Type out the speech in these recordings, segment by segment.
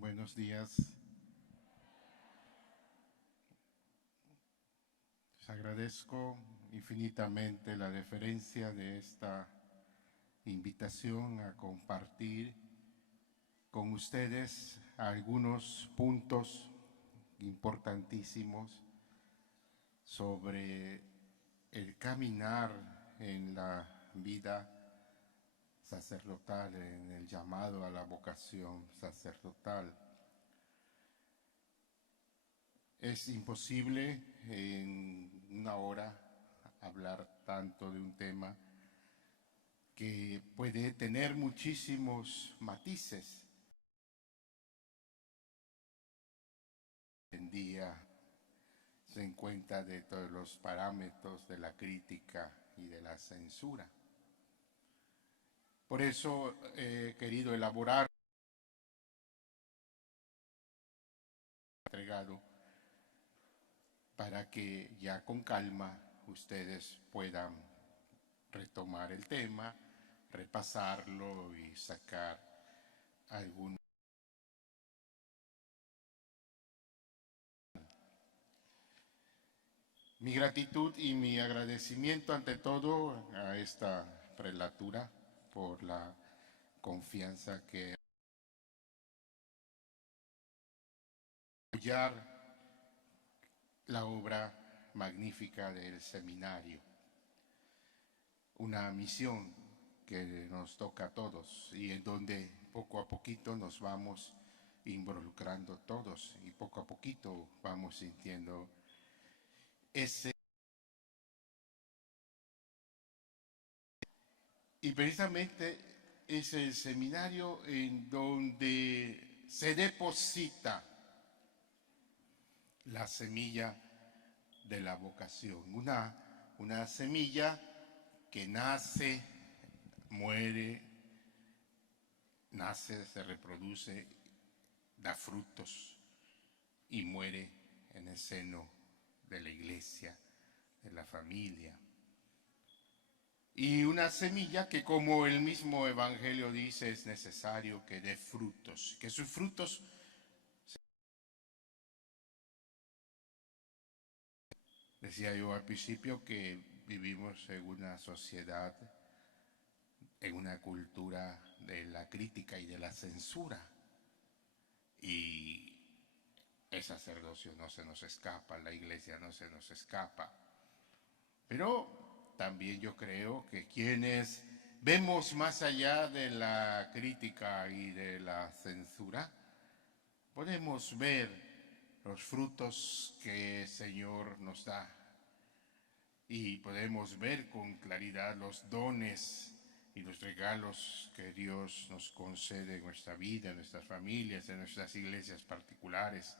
Buenos días. Les agradezco infinitamente la deferencia de esta invitación a compartir con ustedes algunos puntos importantísimos sobre el caminar en la vida sacerdotal, en el llamado a la vocación sacerdotal. Es imposible en una hora hablar tanto de un tema que puede tener muchísimos matices. Hoy en día se encuentra de todos los parámetros de la crítica y de la censura. Por eso he querido elaborar entregado para que ya con calma ustedes puedan retomar el tema, repasarlo y sacar algún. Mi gratitud y mi agradecimiento ante todo a esta prelatura por la confianza que apoyar la obra magnífica del seminario. Una misión que nos toca a todos y en donde poco a poquito nos vamos involucrando todos y poco a poquito vamos sintiendo ese. Y precisamente es el seminario en donde se deposita la semilla de la vocación, una semilla que nace, muere, nace, se reproduce, da frutos y muere en el seno de la iglesia, de la familia. Y una semilla que, como el mismo Evangelio dice, es necesario que dé frutos, que sus frutos. Decía yo al principio que vivimos en una sociedad, en una cultura de la crítica y de la censura. Y el sacerdocio no se nos escapa, la iglesia no se nos escapa. Pero también yo creo que quienes vemos más allá de la crítica y de la censura, podemos ver los frutos que el Señor nos da y podemos ver con claridad los dones y los regalos que Dios nos concede en nuestra vida, en nuestras familias, en nuestras iglesias particulares,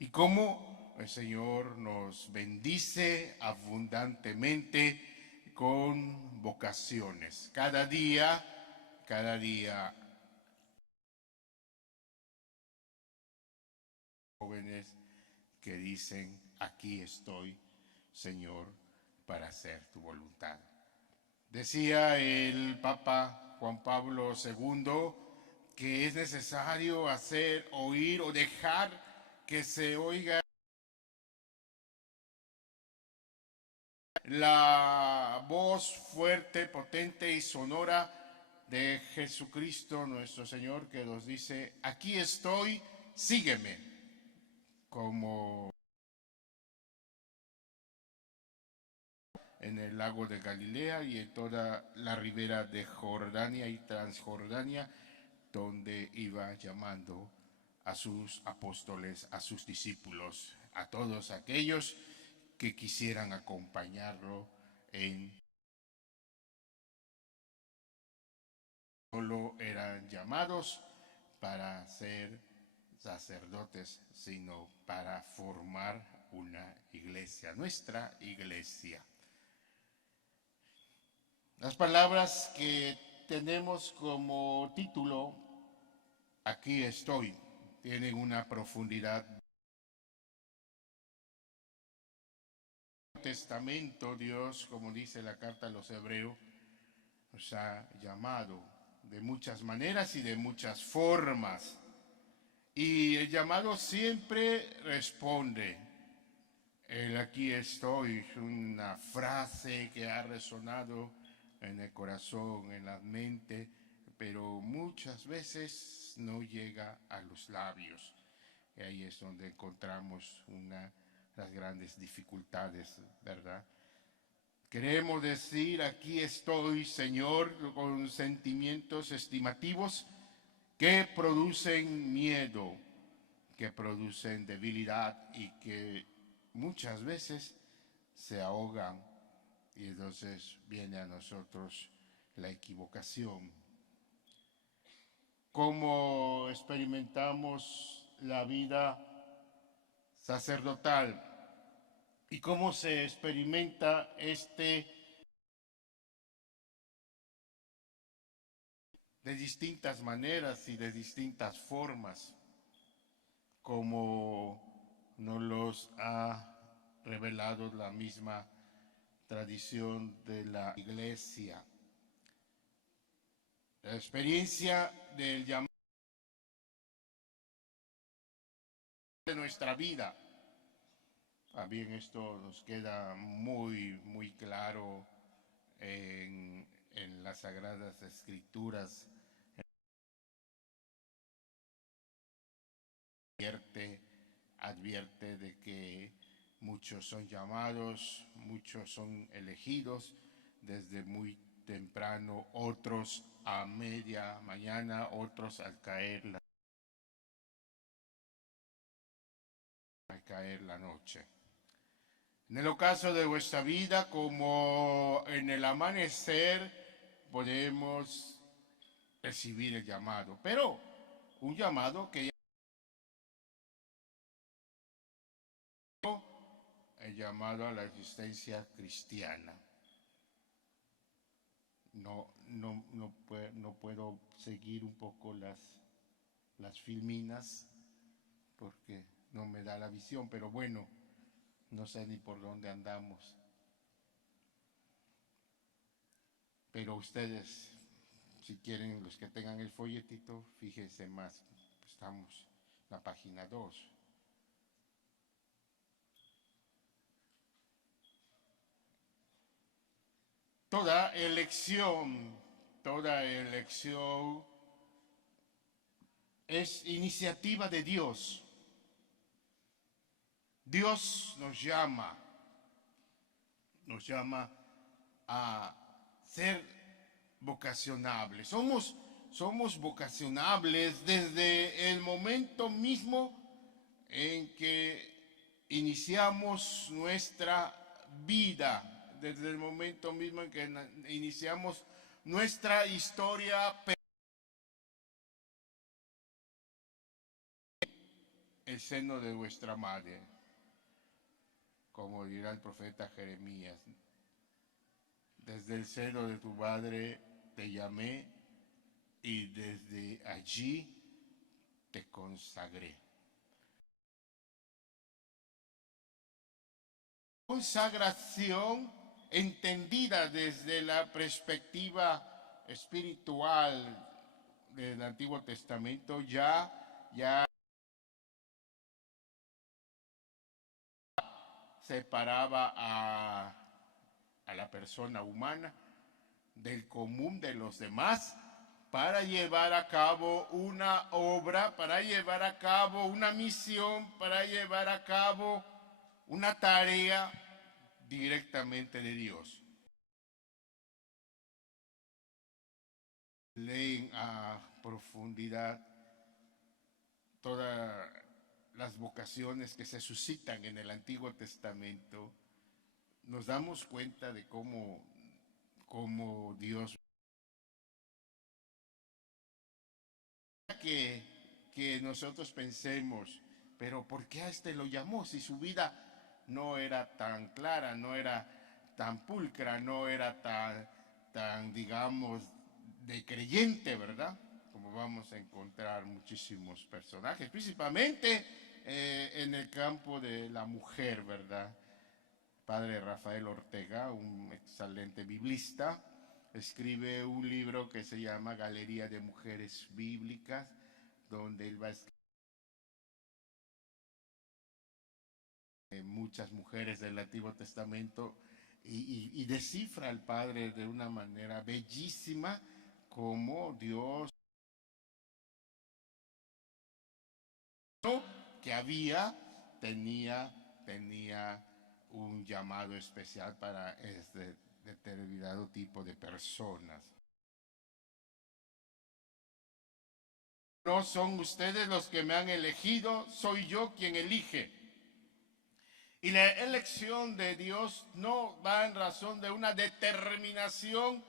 y cómo el Señor nos bendice abundantemente con vocaciones. Cada día, jóvenes que dicen, aquí estoy, Señor, para hacer tu voluntad. Decía el Papa Juan Pablo II que es necesario hacer oír o dejar que se oiga la voz fuerte, potente y sonora de Jesucristo nuestro Señor, que nos dice, aquí estoy, sígueme, como en el lago de Galilea y en toda la ribera de Jordania y Transjordania, donde iba llamando a sus apóstoles, a sus discípulos, a todos aquellos que quisieran acompañarlo en. Solo eran llamados para ser sacerdotes, sino para formar una iglesia, nuestra iglesia. Las palabras que tenemos como título, aquí estoy, tienen una profundidad. Testamento, Dios, como dice la carta a los Hebreos, nos ha llamado de muchas maneras y de muchas formas. Y el llamado siempre responde. El aquí estoy es una frase que ha resonado en el corazón, en la mente, pero muchas veces no llega a los labios. Y ahí es donde encontramos una de las grandes dificultades, ¿verdad? Queremos decir, aquí estoy, Señor, con sentimientos estimativos que producen miedo, que producen debilidad y que muchas veces se ahogan, y entonces viene a nosotros la equivocación. ¿Cómo experimentamos la vida sacerdotal y cómo se experimenta de distintas maneras y de distintas formas, como nos los ha revelado la misma tradición de la Iglesia? La experiencia del llamado de nuestra vida. También esto nos queda muy claro en las Sagradas Escrituras. Advierte de que muchos son llamados, muchos son elegidos desde muy temprano, otros a media mañana, otros al caer la noche. En el ocaso de vuestra vida, como en el amanecer, podemos recibir el llamado, pero un llamado que el llamado a la existencia cristiana. No puedo seguir un poco las filminas porque no me da la visión, pero bueno, no sé ni por dónde andamos. Pero ustedes, si quieren, los que tengan el folletito, fíjense más. Estamos en la página 2. Toda elección es iniciativa de Dios. Dios nos llama a ser vocacionables. Somos vocacionables desde el momento mismo en que iniciamos nuestra vida, desde el momento mismo en que iniciamos nuestra historia, el seno de vuestra madre, como dirá el profeta Jeremías. Desde el seno de tu madre te llamé y desde allí te consagré. Consagración entendida desde la perspectiva espiritual del Antiguo Testamento ya separaba a la persona humana del común de los demás para llevar a cabo una obra, para llevar a cabo una misión, para llevar a cabo una tarea directamente de Dios. Leen a profundidad todas las vocaciones que se suscitan en el Antiguo Testamento, nos damos cuenta de cómo Dios que nosotros pensemos, pero ¿por qué a este lo llamó si su vida no era tan clara, no era tan pulcra, no era tan digamos, de creyente, ¿verdad? Como vamos a encontrar muchísimos personajes, principalmente en el campo de la mujer, ¿verdad? Padre Rafael Ortega, un excelente biblista, escribe un libro que se llama Galería de Mujeres Bíblicas, donde él va a escribir muchas mujeres del Antiguo Testamento y descifra al Padre de una manera bellísima como Dios que tenía un llamado especial para este determinado tipo de personas. No son ustedes los que me han elegido, soy yo quien elige. Y la elección de Dios no va en razón de una determinación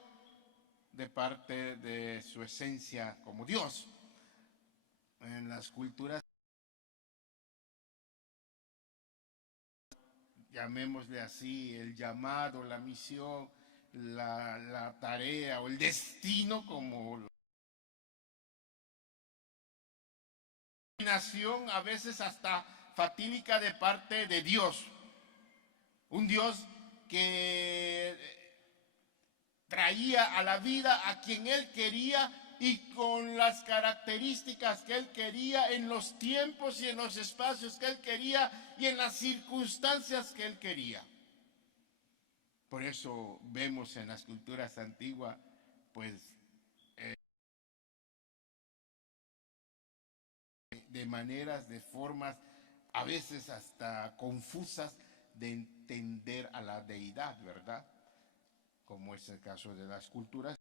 de parte de su esencia como Dios. En las culturas, llamémosle así, el llamado, la misión, la tarea o el destino como determinación a veces hasta fatídica de parte de Dios. Un Dios que traía a la vida a quien Él quería y con las características que Él quería, en los tiempos y en los espacios que Él quería y en las circunstancias que Él quería. Por eso vemos en las culturas antiguas, pues, de maneras, de formas, a veces hasta confusas de entender a la deidad, ¿verdad? Como es el caso de las culturas,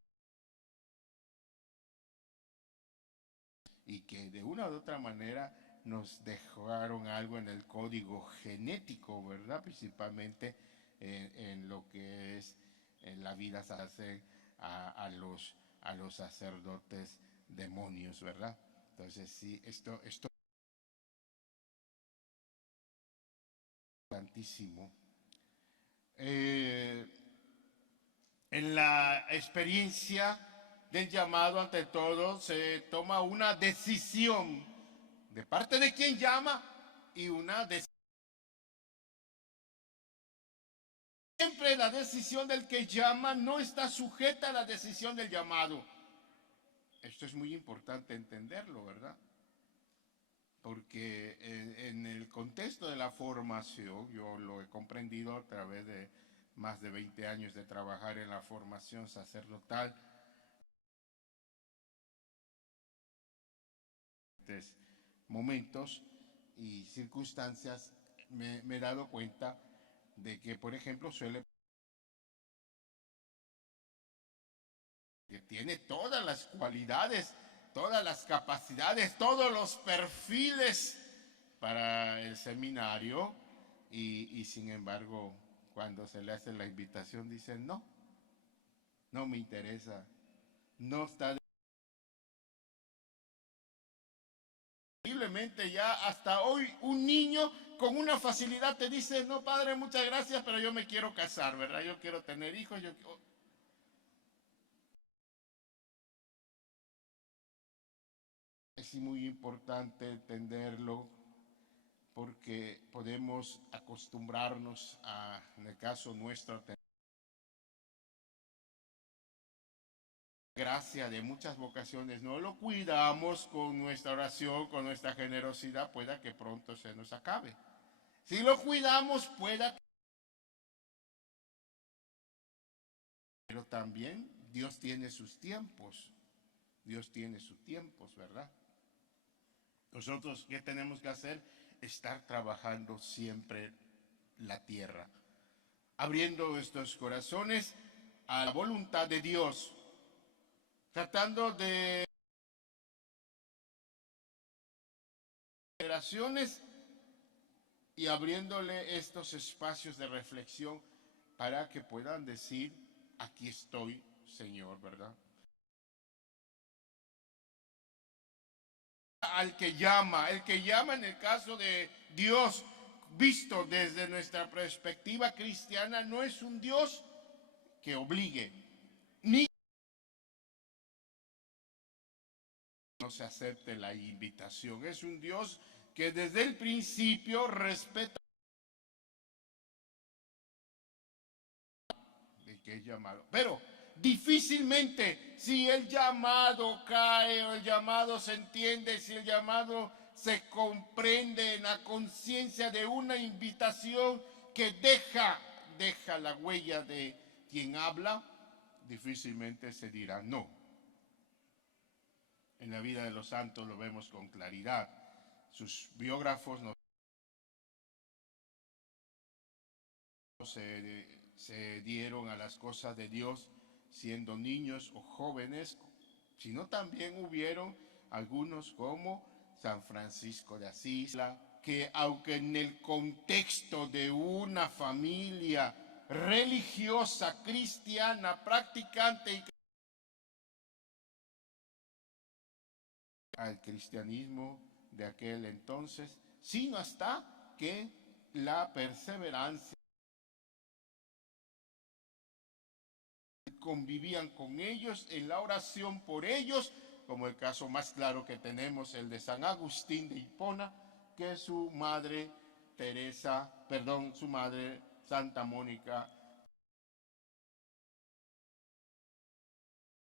y que de una u otra manera nos dejaron algo en el código genético, ¿verdad? Principalmente en lo que es en la vida se hace a los sacerdotes demonios, ¿verdad? Entonces sí, esto es importantísimo. En la experiencia del llamado, ante todo, se toma una decisión de parte de quien llama y una decisión. Siempre la decisión del que llama no está sujeta a la decisión del llamado. Esto es muy importante entenderlo, ¿verdad? Porque en el contexto de la formación, yo lo he comprendido a través de más de 20 años de trabajar en la formación sacerdotal, momentos y circunstancias me he dado cuenta de que, por ejemplo, que tiene todas las cualidades, todas las capacidades, todos los perfiles para el seminario y sin embargo, cuando se le hace la invitación, dicen no, no me interesa, no está. Posiblemente ya hasta hoy un niño con una facilidad te dice, no padre, muchas gracias, pero yo me quiero casar, ¿verdad? Yo quiero tener hijos, Es muy importante entenderlo porque podemos acostumbrarnos a, en el caso nuestro, a tener gracia de muchas vocaciones, no lo cuidamos con nuestra oración, con nuestra generosidad, pueda que pronto se nos acabe. Si lo cuidamos, pueda que... Pero también Dios tiene sus tiempos. Dios tiene sus tiempos, ¿verdad? Nosotros, ¿qué tenemos que hacer? Estar trabajando siempre la tierra, abriendo nuestros corazones a la voluntad de Dios, tratando de generaciones y abriéndole estos espacios de reflexión para que puedan decir, aquí estoy, Señor, ¿verdad? Al que llama, el que llama en el caso de Dios, visto desde nuestra perspectiva cristiana, no es un Dios que obligue, ni no se acepte la invitación. Es un Dios que desde el principio respeta el que es llamado. Pero difícilmente, si el llamado cae o el llamado se entiende, si el llamado se comprende en la conciencia de una invitación que deja la huella de quien habla, difícilmente se dirá no. En la vida de los santos lo vemos con claridad. Sus biógrafos se dieron a las cosas de Dios siendo niños o jóvenes, sino también hubieron algunos como San Francisco de Asís, que aunque en el contexto de una familia religiosa, cristiana, practicante y al cristianismo de aquel entonces, sino hasta que la perseverancia convivían con ellos en la oración por ellos, como el caso más claro que tenemos, el de San Agustín de Hipona, que su madre su madre Santa Mónica,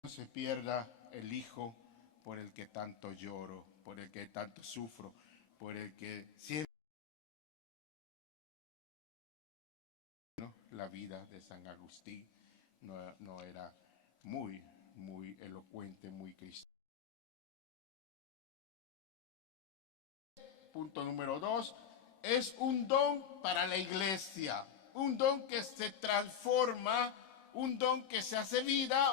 no se pierda el hijo por el que tanto lloro, por el que tanto sufro, por el que siempre la vida de San Agustín no era muy elocuente, muy cristiano. Punto número 2, es un don para la iglesia, un don que se transforma, un don que se hace vida,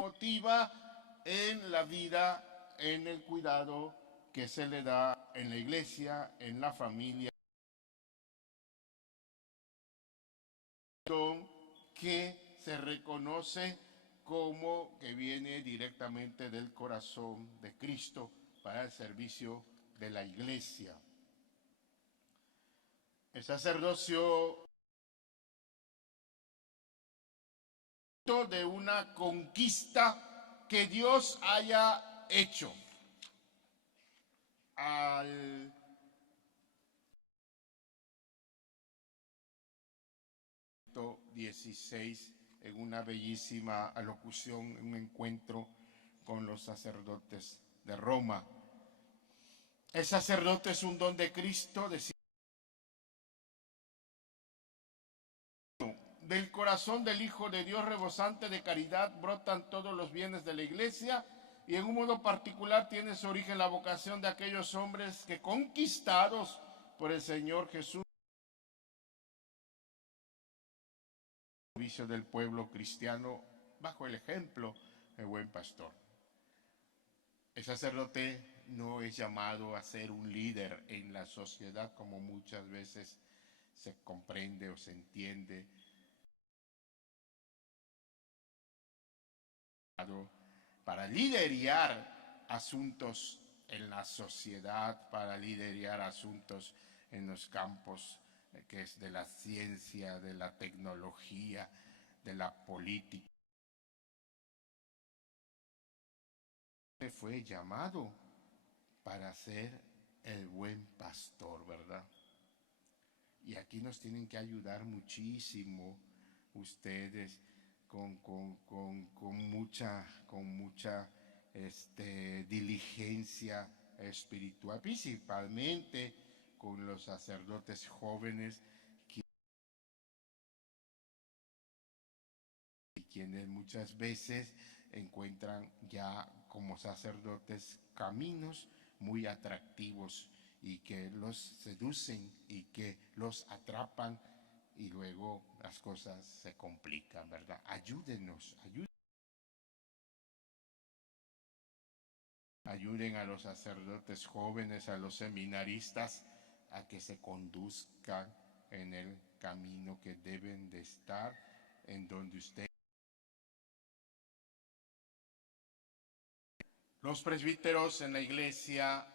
motiva en la vida, en el cuidado que se le da en la iglesia, en la familia. Don que se reconoce como que viene directamente del corazón de Cristo para el servicio de la iglesia. El sacerdocio de una conquista que Dios haya hecho al 16 en una bellísima alocución, un encuentro con los sacerdotes de Roma. El sacerdote es un don de Cristo, del corazón del Hijo de Dios rebosante de caridad brotan todos los bienes de la iglesia, y en un modo particular tiene su origen la vocación de aquellos hombres que, conquistados por el Señor Jesús, servicio del pueblo cristiano bajo el ejemplo del buen pastor. El sacerdote no es llamado a ser un líder en la sociedad como muchas veces se comprende o se entiende. Para liderar asuntos en la sociedad, para liderar asuntos en los campos que es de la ciencia, de la tecnología, de la política. Fue llamado para ser el buen pastor, ¿verdad? Y aquí nos tienen que ayudar muchísimo ustedes con mucha diligencia espiritual, principalmente con los sacerdotes jóvenes, quienes muchas veces encuentran ya como sacerdotes caminos muy atractivos y que los seducen y que los atrapan, y luego las cosas se complican, ¿verdad? Ayuden a los sacerdotes jóvenes, a los seminaristas, a que se conduzcan en el camino que deben de estar, en donde usted. Los presbíteros en la iglesia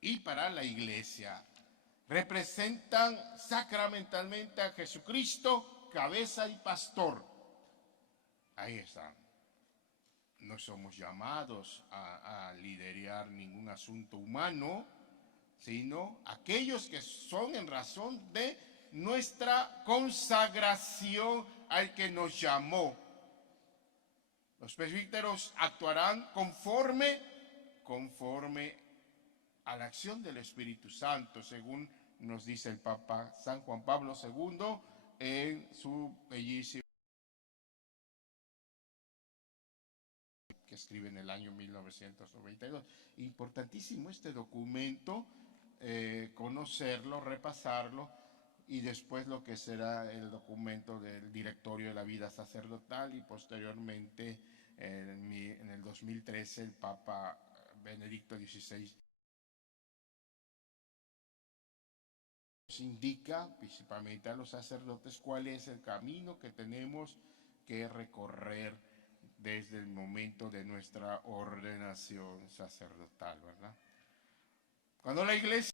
y para la iglesia representan sacramentalmente a Jesucristo, cabeza y pastor. Ahí está. No somos llamados a liderar ningún asunto humano, sino aquellos que son en razón de nuestra consagración al que nos llamó. Los presbíteros actuarán conforme a la acción del Espíritu Santo, según nos dice el Papa San Juan Pablo II en su bellísimo que escribe en el año 1992. Importantísimo este documento, conocerlo, repasarlo, y después lo que será el documento del Directorio de la Vida Sacerdotal, y posteriormente en el 2013 el Papa Benedicto XVI nos indica principalmente a los sacerdotes cuál es el camino que tenemos que recorrer desde el momento de nuestra ordenación sacerdotal, ¿verdad? Cuando la Iglesia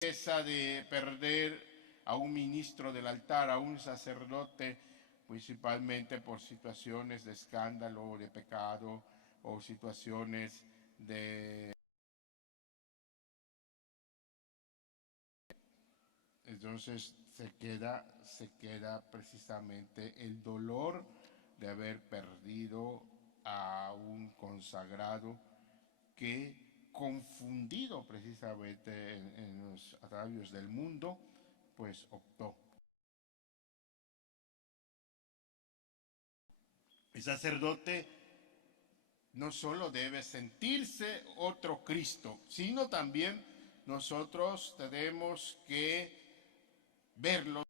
empieza de perder a un ministro del altar, a un sacerdote, principalmente por situaciones de escándalo, de pecado, o situaciones de... Entonces se queda precisamente el dolor de haber perdido a un consagrado que, confundido precisamente en los agravios del mundo, pues optó. El sacerdote no solo debe sentirse otro Cristo, sino también nosotros tenemos que verlo.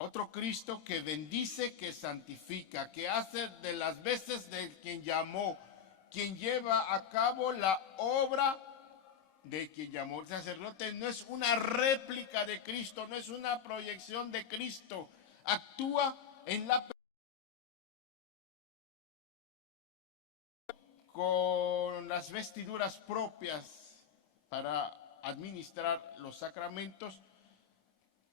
Otro Cristo que bendice, que santifica, que hace de las veces de quien llamó, quien lleva a cabo la obra de quien llamó. El sacerdote no es una réplica de Cristo, no es una proyección de Cristo. Actúa en la con las vestiduras propias para administrar los sacramentos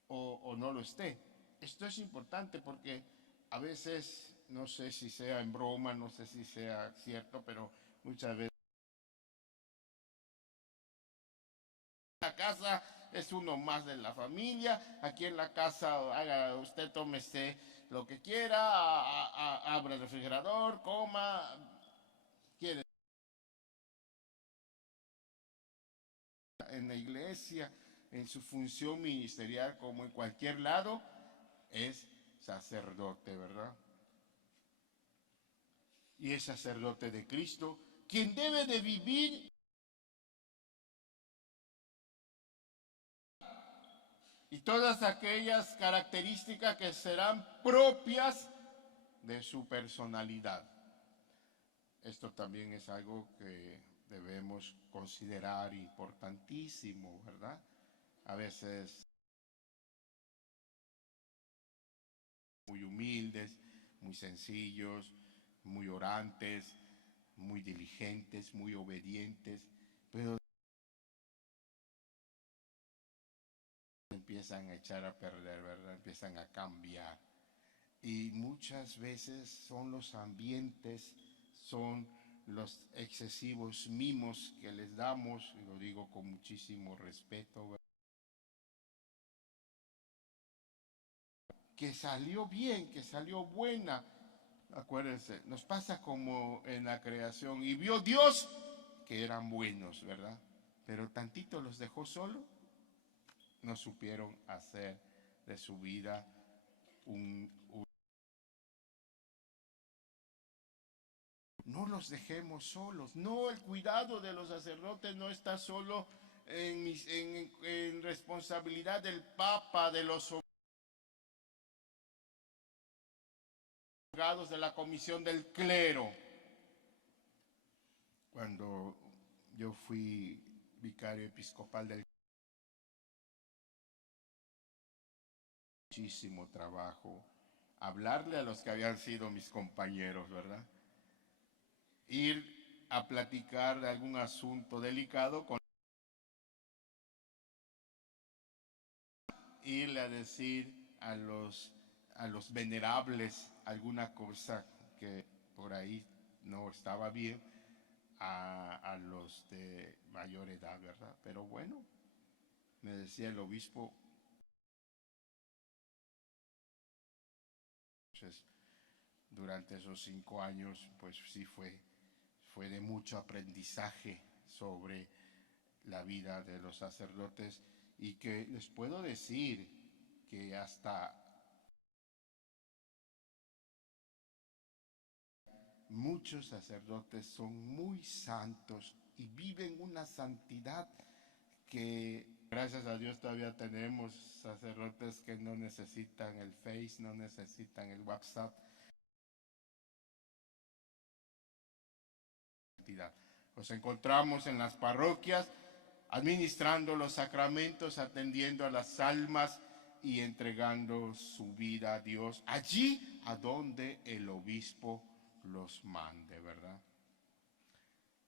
o no lo esté. Esto es importante porque a veces, no sé si sea en broma, no sé si sea cierto, pero muchas veces la casa es uno más de la familia. Aquí en la casa haga usted, tómese lo que quiera, abra el refrigerador, coma, quiere. En la iglesia, en su función ministerial, como en cualquier lado, es sacerdote, ¿verdad? Y es sacerdote de Cristo, quien debe de vivir y todas aquellas características que serán propias de su personalidad. Esto también es algo que debemos considerar importantísimo, ¿verdad? A veces muy humildes, muy sencillos, muy orantes, muy diligentes, muy obedientes, pero empiezan a echar a perder, ¿verdad? Empiezan a cambiar. Y muchas veces son los ambientes, son los excesivos mimos que les damos, y lo digo con muchísimo respeto, ¿verdad? Que salió bien, que salió buena. Acuérdense, nos pasa como en la creación, y vio Dios que eran buenos, ¿verdad? Pero tantito los dejó solo, no supieron hacer de su vida un... No los dejemos solos. No, el cuidado de los sacerdotes no está solo en responsabilidad del Papa, de los abogados de la Comisión del Clero. Cuando yo fui vicario episcopal del muchísimo trabajo, hablarle a los que habían sido mis compañeros, ¿verdad? Ir a platicar de algún asunto delicado con irle a decir a los venerables alguna cosa que por ahí no estaba bien a los de mayor edad, ¿verdad? Pero bueno, me decía el obispo, Entonces, durante esos 5 años, pues sí fue de mucho aprendizaje sobre la vida de los sacerdotes, y que les puedo decir que hasta muchos sacerdotes son muy santos y viven una santidad que, gracias a Dios, todavía tenemos sacerdotes que no necesitan el Face, no necesitan el WhatsApp. Los encontramos en las parroquias, administrando los sacramentos, atendiendo a las almas y entregando su vida a Dios, allí a donde el obispo los mande, ¿verdad?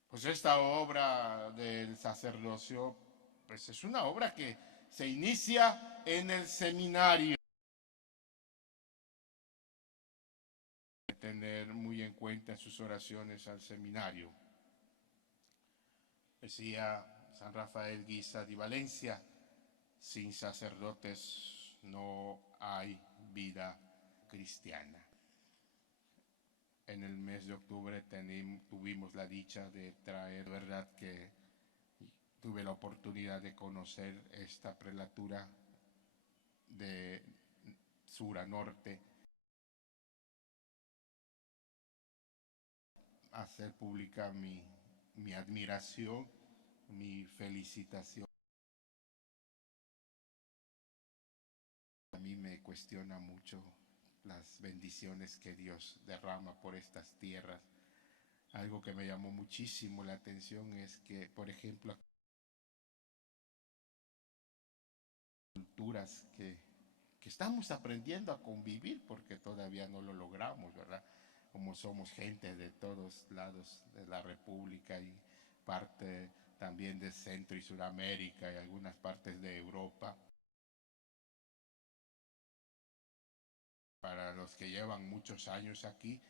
Pues esta obra del sacerdocio, pues es una obra que se inicia en el seminario. Tener muy en cuenta en sus oraciones al seminario. Decía San Rafael Guisa de Valencia: sin sacerdotes no hay vida cristiana. En el mes de octubre tuvimos la dicha de traer, verdad que tuve la oportunidad de conocer esta prelatura de sur a norte, hacer pública mi admiración, mi felicitación. A mí me cuestiona mucho las bendiciones que Dios derrama por estas tierras. Algo que me llamó muchísimo la atención es que, por ejemplo, culturas que estamos aprendiendo a convivir, porque todavía no lo logramos, ¿verdad? Como somos gente de todos lados de la República y parte también de Centro y Sudamérica y algunas partes de Europa. Para los que llevan muchos años aquí,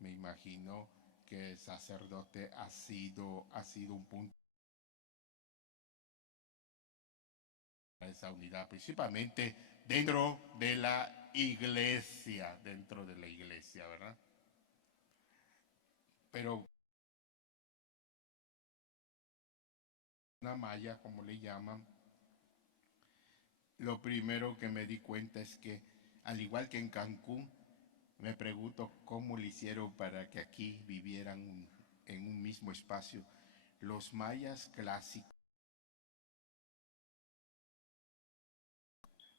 me imagino que el sacerdote ha sido un punto de esa unidad, principalmente dentro de la iglesia, ¿verdad? Pero una malla, como le llaman, lo primero que me di cuenta es que, al igual que en Cancún, me pregunto cómo le hicieron para que aquí vivieran en un mismo espacio. Los mayas clásicos,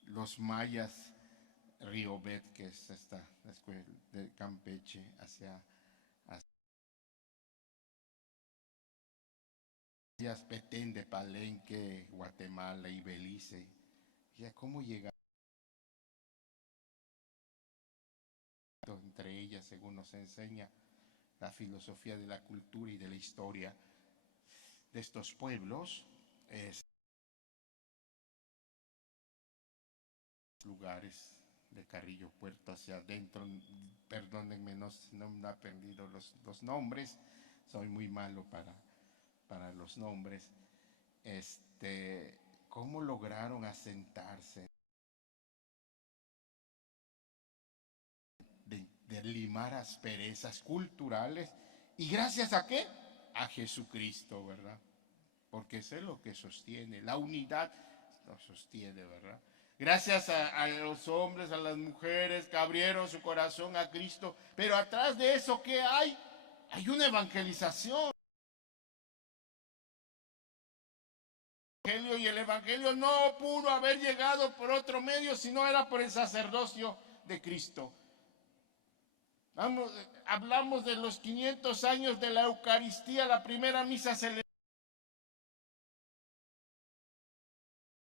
los mayas Riobet, que es la escuela de Campeche, hacia Petén de Palenque, Guatemala y Belice. Ya cómo llegar entre ellas, según nos enseña la filosofía de la cultura y de la historia de estos pueblos, es lugares de Carrillo Puerto hacia adentro. Perdónenme, no me he aprendido los nombres, soy muy malo para los nombres. ¿Cómo lograron asentarse? De limar asperezas culturales. ¿Y gracias a qué? A Jesucristo, ¿verdad? Porque eso es lo que sostiene, la unidad lo sostiene, ¿verdad? Gracias a los hombres, a las mujeres que abrieron su corazón a Cristo, pero atrás de eso, ¿qué hay? Hay una evangelización. Y el evangelio no pudo haber llegado por otro medio si no era por el sacerdocio de Cristo. Hablamos de los 500 años de la Eucaristía, la primera misa celebrada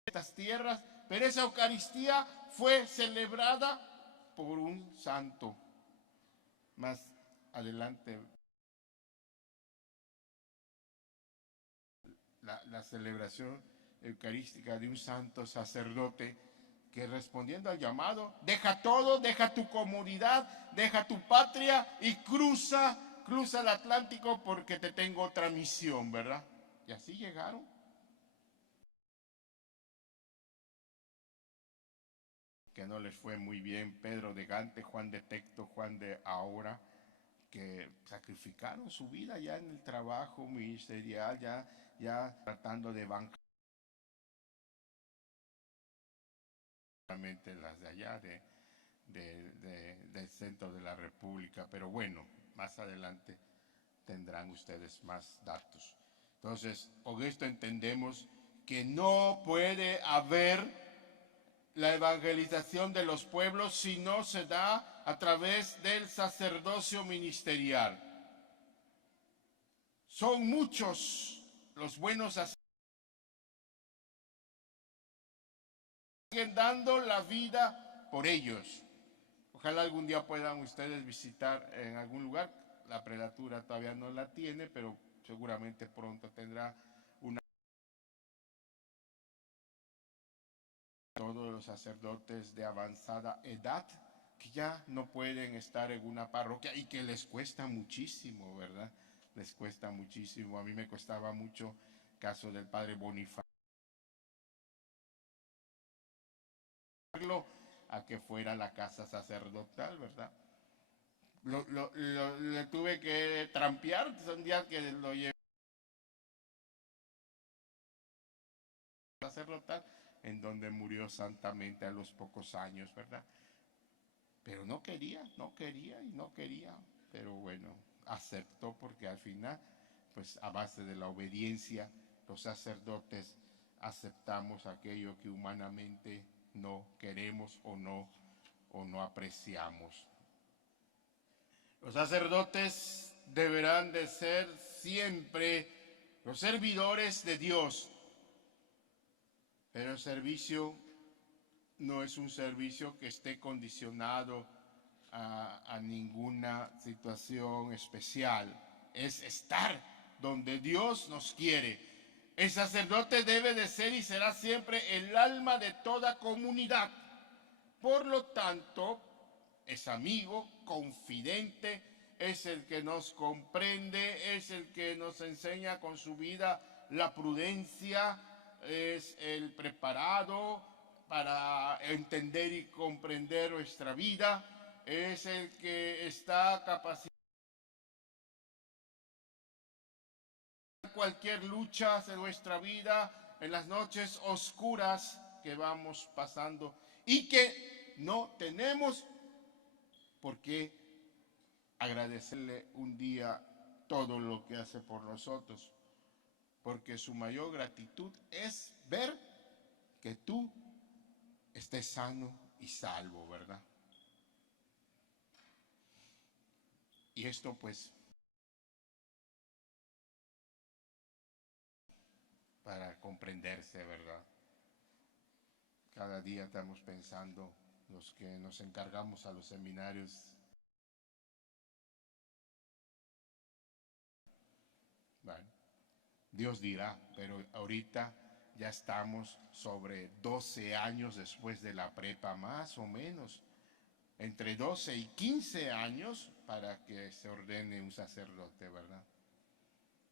en estas tierras, pero esa Eucaristía fue celebrada por un santo. Más adelante, la celebración eucarística de un santo sacerdote que, respondiendo al llamado, deja todo, deja tu comodidad, deja tu patria y cruza el Atlántico porque te tengo otra misión, ¿verdad? Y así llegaron. que no les fue muy bien, Pedro de Gante, Juan de Tecto, Juan de Ahora, que sacrificaron su vida ya en el trabajo ministerial, ya tratando de bancar las de allá, del centro de la República, pero bueno, más adelante tendrán ustedes más datos. Entonces, con esto entendemos que no puede haber la evangelización de los pueblos si no se da a través del sacerdocio ministerial. Son muchos los buenos sacerdotes que siguen dando la vida por ellos. Ojalá algún día puedan ustedes visitar en algún lugar. La prelatura todavía no la tiene, pero seguramente pronto tendrá una. Todos los sacerdotes de avanzada edad que ya no pueden estar en una parroquia y que les cuesta muchísimo, ¿verdad? Les cuesta muchísimo. A mí me costaba mucho el caso del padre Bonifacio, a que fuera a la casa sacerdotal, ¿verdad? Le tuve que trampear, un día que lo llevé sacerdotal, en donde murió santamente a los pocos años, ¿verdad? Pero no quería, pero bueno, aceptó porque al final, pues a base de la obediencia, los sacerdotes aceptamos aquello que humanamente no queremos o no apreciamos. Los sacerdotes deberán de ser siempre los servidores de Dios, pero el servicio no es un servicio que esté condicionado a ninguna situación especial. Es estar donde Dios nos quiere. El sacerdote debe de ser y será siempre el alma de toda comunidad. Por lo tanto, es amigo, confidente, es el que nos comprende, es el que nos enseña con su vida la prudencia, es el preparado para entender y comprender nuestra vida, es el que está capacitado en cualquier lucha de nuestra vida, en las noches oscuras que vamos pasando y que no tenemos por qué agradecerle un día todo lo que hace por nosotros, porque su mayor gratitud es ver que tú estés sano y salvo, ¿verdad? Y esto pues para comprenderse, ¿verdad? Cada día estamos pensando, los que nos encargamos a los seminarios, bueno, Dios dirá, pero ahorita ya estamos sobre 12 años después de la prepa, más o menos, entre 12 y 15 años para que se ordene un sacerdote, ¿verdad?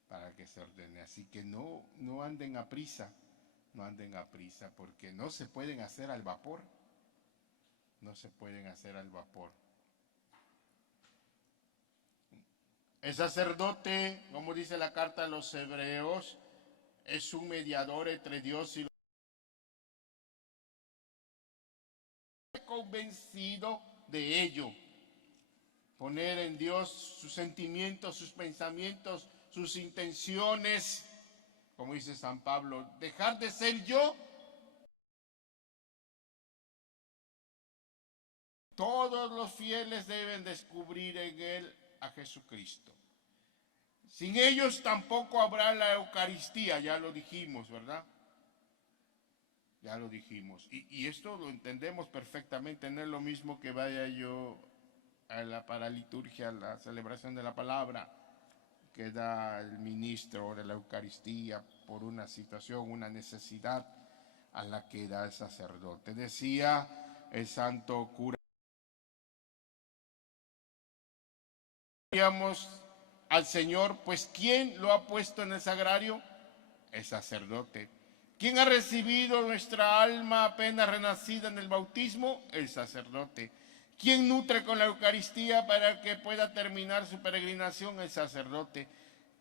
Para que se ordene. Así que no anden a prisa, no anden a prisa, porque no se pueden hacer al vapor, no se pueden hacer al vapor. El sacerdote, como dice la carta a los hebreos, es un mediador entre Dios y los hombres. Convencido de ello. Poner en Dios sus sentimientos, sus pensamientos, sus intenciones, como dice San Pablo, dejar de ser yo. Todos los fieles deben descubrir en él a Jesucristo. Sin ellos tampoco habrá la Eucaristía, ya lo dijimos, ¿verdad? Ya lo dijimos. Y esto lo entendemos perfectamente, no es lo mismo que vaya yo a la paraliturgia, a la celebración de la palabra, que da el ministro de la Eucaristía por una situación, una necesidad a la que da el sacerdote. Decía el santo cura, al Señor, pues ¿quién lo ha puesto en el sagrario? El sacerdote. ¿Quién ha recibido nuestra alma apenas renacida en el bautismo? El sacerdote. ¿Quién nutre con la Eucaristía para que pueda terminar su peregrinación? El sacerdote.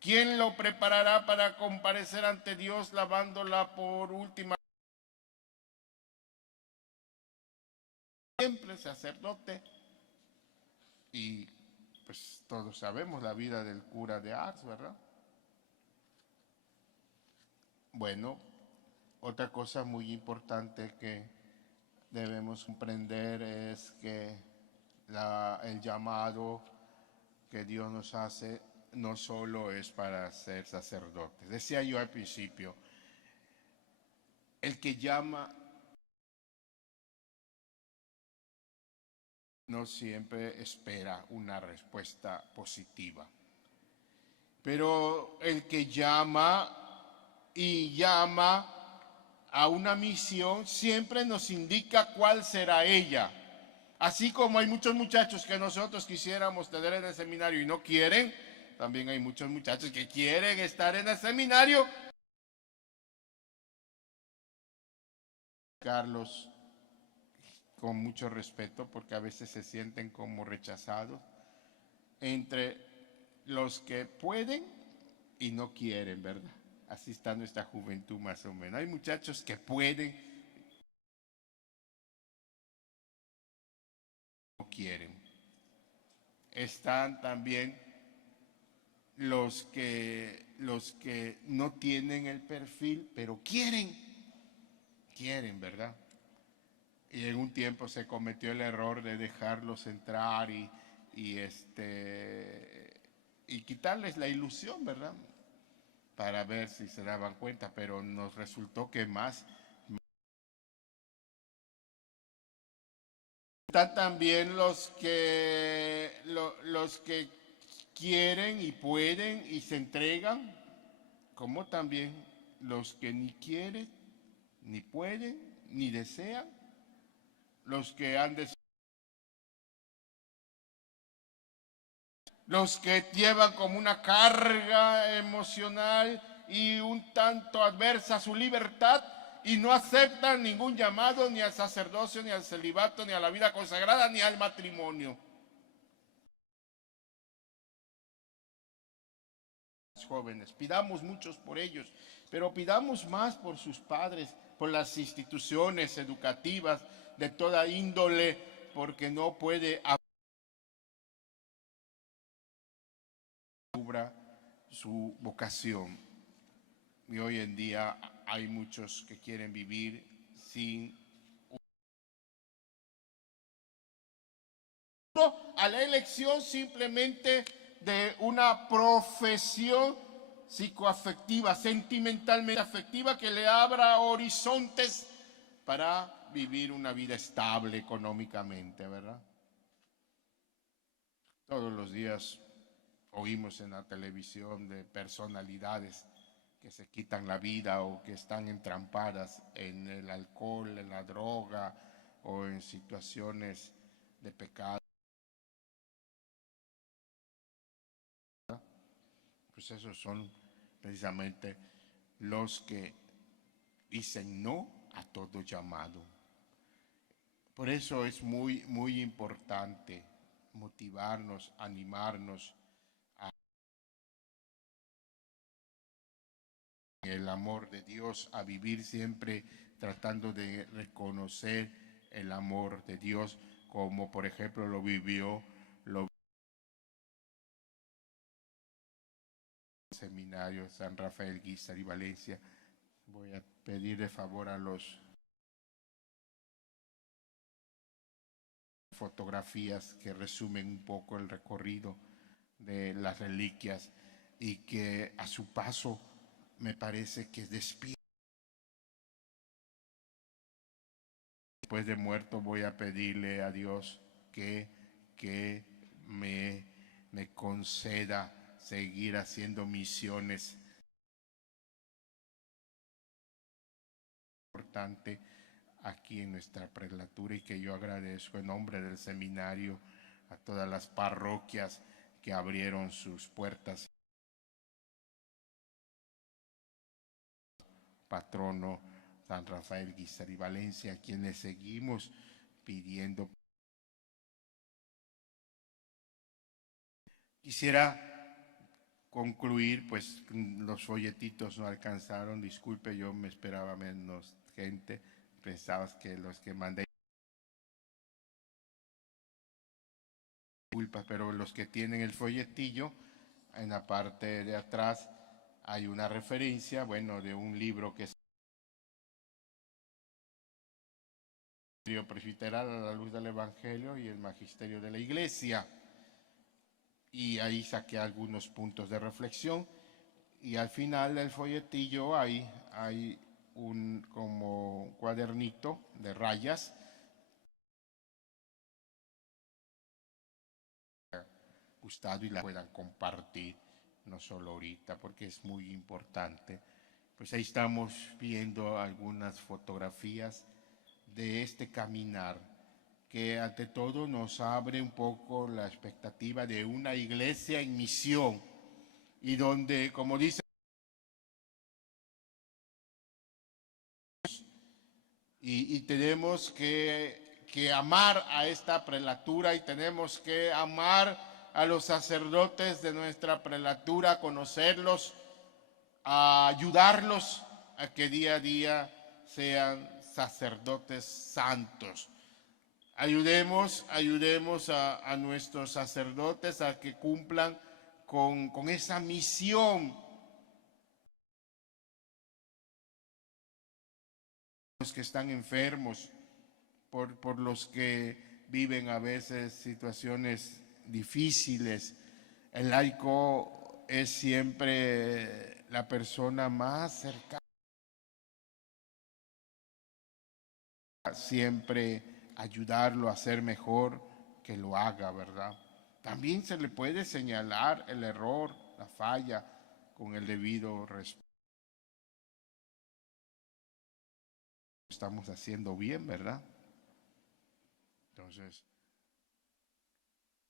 ¿Quién lo preparará para comparecer ante Dios lavándola por última vez? Siempre el sacerdote. Y pues todos sabemos la vida del cura de Ars, ¿verdad? Bueno, otra cosa muy importante que debemos comprender es que el llamado que Dios nos hace no solo es para ser sacerdotes. Decía yo al principio, el que llama no siempre espera una respuesta positiva, pero el que llama y llama a una misión siempre nos indica cuál será ella. Así como hay muchos muchachos que nosotros quisiéramos tener en el seminario y no quieren, también hay muchos muchachos que quieren estar en el seminario. Carlos, con mucho respeto, porque a veces se sienten como rechazados, entre los que pueden y no quieren, ¿verdad? Así está nuestra juventud más o menos. Hay muchachos que pueden, no quieren. Están también los que no tienen el perfil, pero quieren, ¿verdad? Y en un tiempo se cometió el error de dejarlos entrar y quitarles la ilusión, ¿verdad? Para ver si se daban cuenta, pero nos resultó que más. Están también los que quieren y pueden y se entregan, como también los que ni quieren, ni pueden, ni desean, los que los que llevan como una carga emocional y un tanto adversa a su libertad y no aceptan ningún llamado ni al sacerdocio, ni al celibato, ni a la vida consagrada, ni al matrimonio. Jóvenes, pidamos muchos por ellos, pero pidamos más por sus padres, por las instituciones educativas de toda índole, porque no puede descubra su vocación. Y hoy en día hay muchos que quieren vivir sin a la elección simplemente de una profesión psicoafectiva, sentimentalmente afectiva, que le abra horizontes para vivir una vida estable económicamente, ¿verdad? Todos los días oímos en la televisión de personalidades que se quitan la vida o que están entrampadas en el alcohol, en la droga o en situaciones de pecado. Pues esos son precisamente los que dicen no a todo llamado. Por eso es muy, muy importante motivarnos, animarnos a el amor de Dios, a vivir siempre tratando de reconocer el amor de Dios, como por ejemplo lo vivió el seminario San Rafael Guízar y Valencia. Voy a pedir de favor a los fotografías que resumen un poco el recorrido de las reliquias y que a su paso me parece que despide. Después de muerto voy a pedirle a Dios que me conceda seguir haciendo misiones importantes aquí en nuestra prelatura, y que yo agradezco en nombre del seminario a todas las parroquias que abrieron sus puertas patrono San Rafael Guízar y Valencia, a quienes seguimos pidiendo. Quisiera concluir, pues los folletitos no alcanzaron, disculpe, yo me esperaba menos gente, pensabas que los que mandé, disculpas, pero los que tienen el folletillo, en la parte de atrás hay una referencia, bueno, de un libro que es Presbiteral a la luz del Evangelio y el Magisterio de la Iglesia. Y ahí saqué algunos puntos de reflexión. Y al final del folletillo hay un como cuadernito de rayas. Gustado y la puedan compartir, no solo ahorita, porque es muy importante. Pues ahí estamos viendo algunas fotografías de este caminar que ante todo nos abre un poco la expectativa de una iglesia en misión y donde, como dice, y tenemos que amar a esta prelatura y tenemos que amar a los sacerdotes de nuestra prelatura, conocerlos, a ayudarlos a que día a día sean sacerdotes santos. Ayudemos a nuestros sacerdotes a que cumplan con esa misión. Los que están enfermos, por los que viven a veces situaciones difíciles. El laico es siempre la persona más cercana, siempre ayudarlo a ser mejor, que lo haga, ¿verdad? También se le puede señalar el error, la falla, con el debido respeto. Estamos haciendo bien, ¿verdad? Entonces,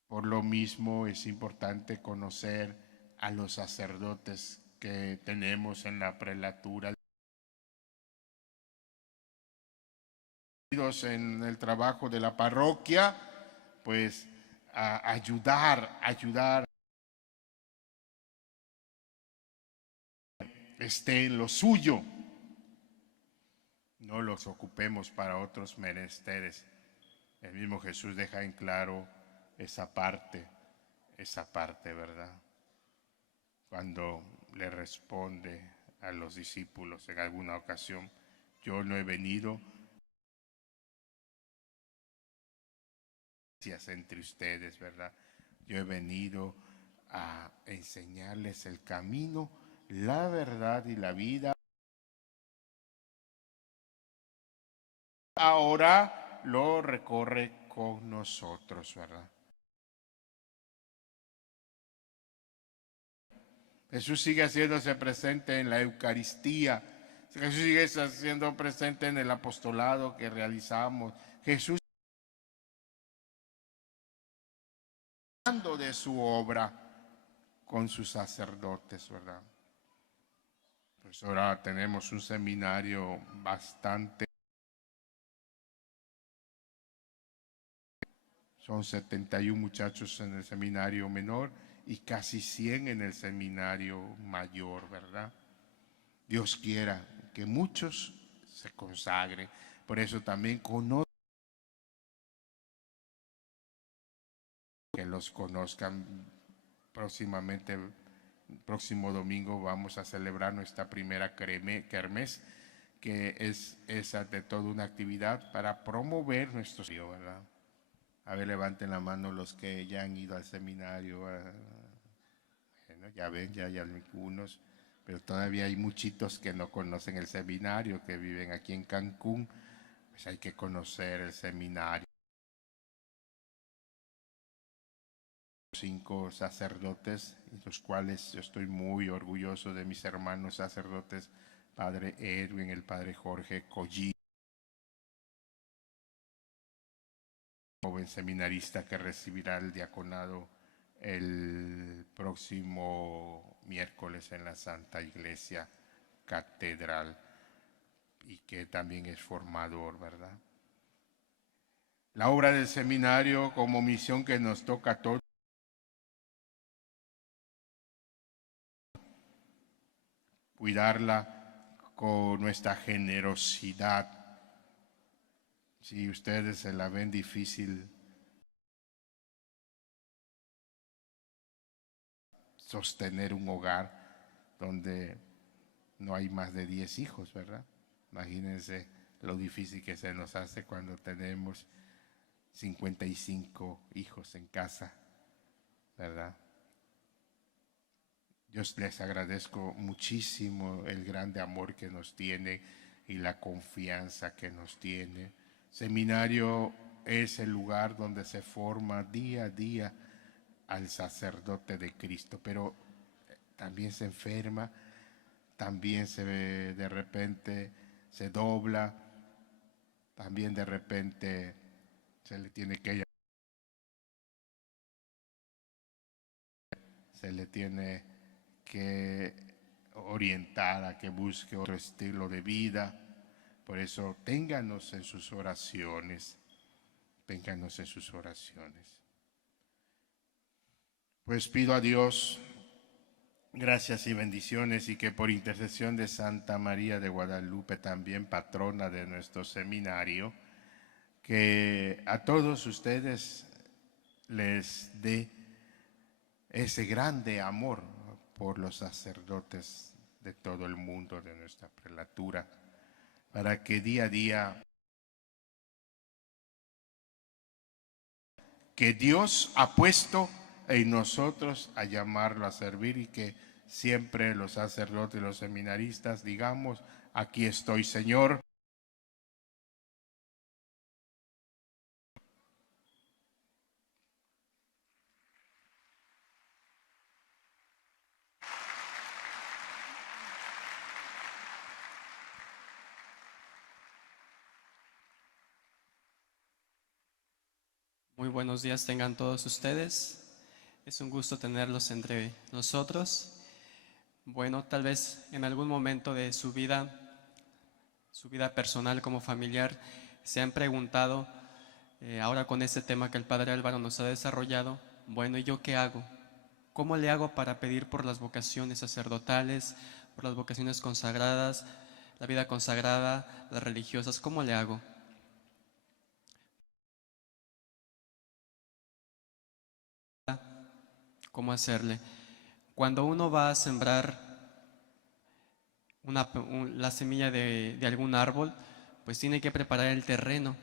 por lo mismo es importante conocer a los sacerdotes que tenemos en la prelatura, en el trabajo de la parroquia, pues a ayudar, esté en lo suyo, no los ocupemos para otros menesteres. El mismo Jesús deja en claro esa parte, ¿verdad? Cuando le responde a los discípulos en alguna ocasión, yo no he venido entre ustedes, ¿verdad? Yo he venido a enseñarles el camino, la verdad y la vida. Ahora lo recorre con nosotros, ¿verdad? Jesús sigue haciéndose presente en la Eucaristía. Jesús sigue haciendo presente en el apostolado que realizamos. Jesús hablando de su obra con sus sacerdotes, ¿verdad? Pues ahora tenemos un seminario bastante. Son 71 muchachos en el seminario menor y casi 100 en el seminario mayor, ¿verdad? Dios quiera que muchos se consagren. Por eso también que los conozcan próximamente. Próximo domingo vamos a celebrar nuestra primera kermés, que es esa de toda una actividad para promover nuestro seminario, ¿verdad? A ver, levanten la mano los que ya han ido al seminario. Bueno, ya ven, ya hay algunos, pero todavía hay muchitos que no conocen el seminario, que viven aquí en Cancún. Pues hay que conocer el seminario. 5 sacerdotes, los cuales yo estoy muy orgulloso de mis hermanos sacerdotes, Padre Edwin, el Padre Jorge Collí, joven seminarista que recibirá el diaconado el próximo miércoles en la Santa Iglesia Catedral. y que también es formador, ¿verdad? La obra del seminario como misión que nos toca a todos, cuidarla con nuestra generosidad. Si ustedes se la ven difícil sostener un hogar donde no hay más de 10 hijos, ¿verdad? Imagínense lo difícil que se nos hace cuando tenemos 55 hijos en casa, ¿verdad? Yo les agradezco muchísimo el grande amor que nos tiene y la confianza que nos tiene. Seminario es el lugar donde se forma día a día al sacerdote de Cristo, pero también se enferma, también de repente se dobla, también de repente se le tiene que orientar a que busque otro estilo de vida. Por eso ténganos en sus oraciones, ténganos en sus oraciones. Pues pido a Dios gracias y bendiciones, y que por intercesión de Santa María de Guadalupe, también patrona de nuestro seminario, que a todos ustedes les dé ese grande amor por los sacerdotes de todo el mundo, de nuestra prelatura, para que día a día que Dios ha puesto en nosotros a llamarlo a servir, y que siempre los sacerdotes y los seminaristas digamos: aquí estoy, Señor. Muy buenos días tengan todos ustedes. Es un gusto tenerlos entre nosotros. Bueno, tal vez en algún momento de su vida personal como familiar, se han preguntado, ahora con este tema que el Padre Álvaro nos ha desarrollado, bueno, ¿y yo qué hago? ¿Cómo le hago para pedir por las vocaciones sacerdotales, por las vocaciones consagradas, la vida consagrada, las religiosas? ¿Cómo le hago? ¿Cómo hacerle? Cuando uno va a sembrar la semilla de algún árbol, pues tiene que preparar el terreno.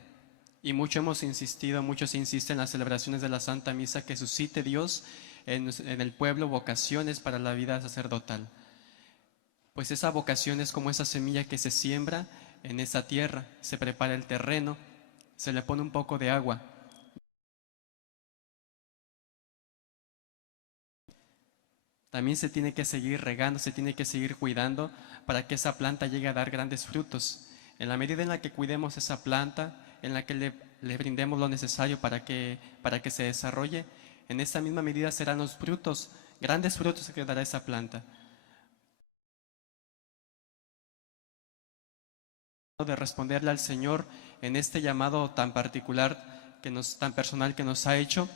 Y muchos insisten en las celebraciones de la Santa Misa, que suscite Dios en el pueblo vocaciones para la vida sacerdotal. Pues esa vocación es como esa semilla que se siembra en esa tierra, se prepara el terreno, se le pone un poco de agua. También se tiene que seguir regando, se tiene que seguir cuidando para que esa planta llegue a dar grandes frutos. En la medida en la que cuidemos esa planta, en la que le brindemos lo necesario para que se desarrolle, en esa misma medida serán los frutos, grandes frutos que dará esa planta. De responderle al Señor en este llamado tan particular, tan personal que nos ha hecho,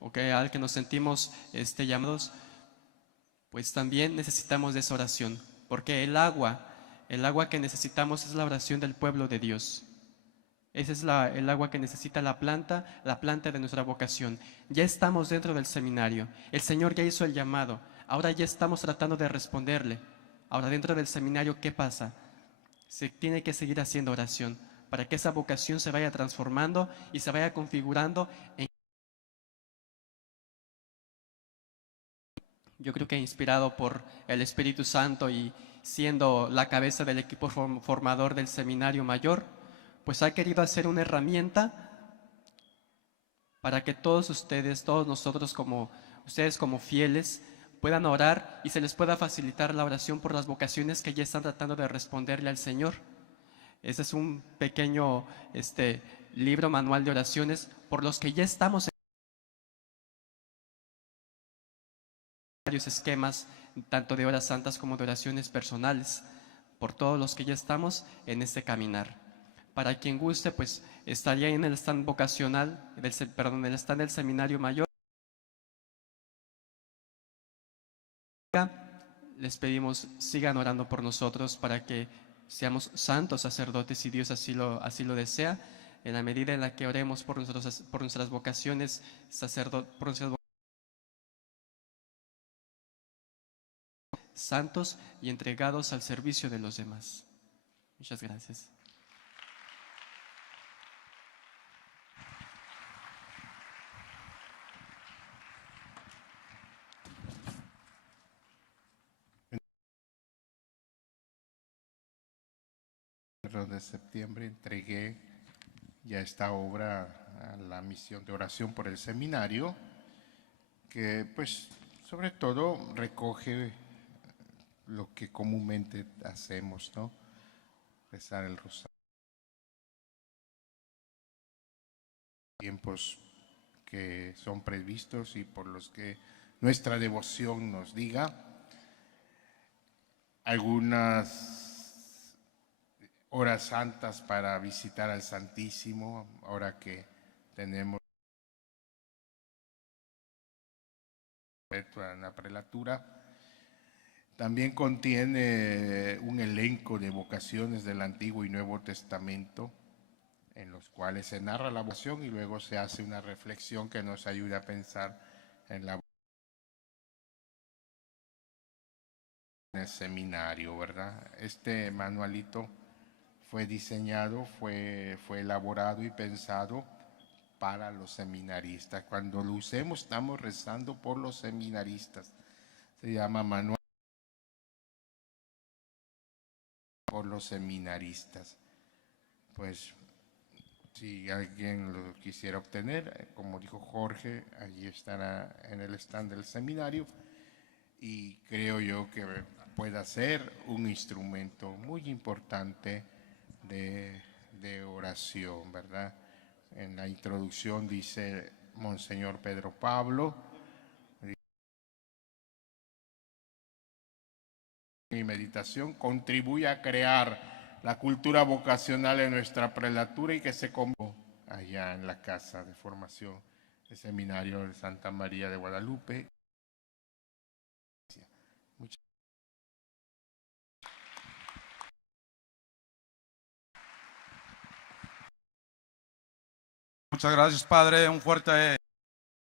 o al que nos sentimos llamados, pues también necesitamos de esa oración, porque el agua que necesitamos es la oración del pueblo de Dios. Esa es el agua que necesita la planta de nuestra vocación. Ya estamos dentro del seminario, el Señor ya hizo el llamado, ahora ya estamos tratando de responderle. Ahora dentro del seminario, ¿qué pasa? Se tiene que seguir haciendo oración para que esa vocación se vaya transformando y se vaya configurando yo creo que inspirado por el Espíritu Santo y siendo la cabeza del equipo formador del seminario mayor, pues ha querido hacer una herramienta para que todos ustedes, todos nosotros ustedes como fieles, puedan orar y se les pueda facilitar la oración por las vocaciones que ya están tratando de responderle al Señor. Ese es un pequeño libro manual de oraciones por los que ya estamos en varios esquemas, tanto de horas santas como de oraciones personales, por todos los que ya estamos en este caminar. Para quien guste, pues estaría en el stand vocacional, el stand del Seminario Mayor. Les pedimos sigan orando por nosotros para que seamos santos sacerdotes si Dios así lo desea, en la medida en la que oremos por nuestras vocaciones santos y entregados al servicio de los demás. Muchas gracias. De septiembre entregué ya esta obra a la misión de oración por el seminario, que pues sobre todo recoge lo que comúnmente hacemos, ¿no? Rezar el rosario. Tiempos que son previstos y por los que nuestra devoción nos diga. Algunas horas santas para visitar al Santísimo, ahora que tenemos en la prelatura. También contiene un elenco de vocaciones del Antiguo y Nuevo Testamento, en los cuales se narra la vocación y luego se hace una reflexión que nos ayuda a pensar en el seminario, ¿verdad? Este manualito fue diseñado, fue elaborado y pensado para los seminaristas. Cuando lo usemos, estamos rezando por los seminaristas. Se llama Manual por los seminaristas. Pues, si alguien lo quisiera obtener, como dijo Jorge, allí estará en el stand del seminario y creo yo que pueda ser un instrumento muy importante de oración, ¿verdad? En la introducción dice Monseñor Pedro Pablo, mi meditación contribuye a crear la cultura vocacional en nuestra prelatura y que se convocó allá en la casa de formación del Seminario de Santa María de Guadalupe. Muchas gracias, Padre. Un fuerte